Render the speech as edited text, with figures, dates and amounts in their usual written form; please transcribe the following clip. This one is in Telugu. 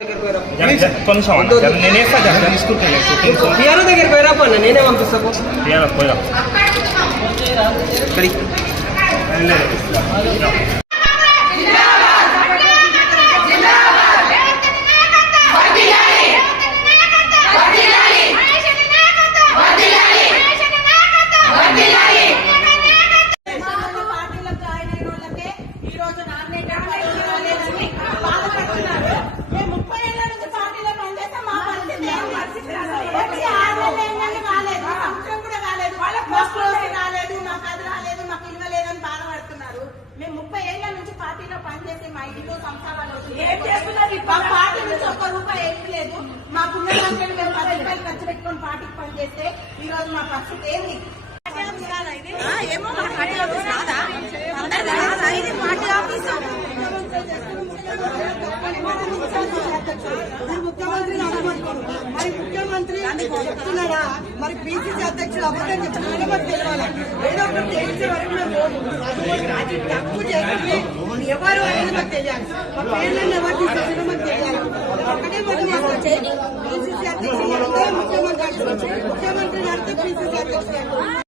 దగ్గర పోయిరా పన్న నేనే పంపిస్తాను మేము 30 ఏళ్ల నుంచి పార్టీలో పనిచేసి మా ఇంట్లో సంసారాలు మా పార్టీ నుంచి ఒక్క రూపాయి వేయలేదు. మాకున్న దాంట్లో మేము 10 రూపాయలు ఖర్చు పెట్టుకొని పార్టీకి పనిచేస్తే ఈ రోజు మా పరిస్థితి ఏంది? ఏమో పార్టీ ఆఫీస్ కాదా? ఇది పార్టీ ఆఫీస్. ముఖ్యమంత్రి చెప్తున్నాడా? మరి పిసిసి అధ్యక్షుడు అబద్ధం చెప్తున్నాడా? మాకు తెలియాలి. ఏదో ఒకటి తెలిసే వరకు అది తప్పు చేసి ఎవరు అనేది మాకు తెలియాలి. మా పేర్లను ఎవరు తీసుకొచ్చినా మాకు తెలియాలి. ఒకటే పిసిసి అధ్యక్షుడు ముఖ్యమంత్రి పిసిసి అధ్యక్షుడు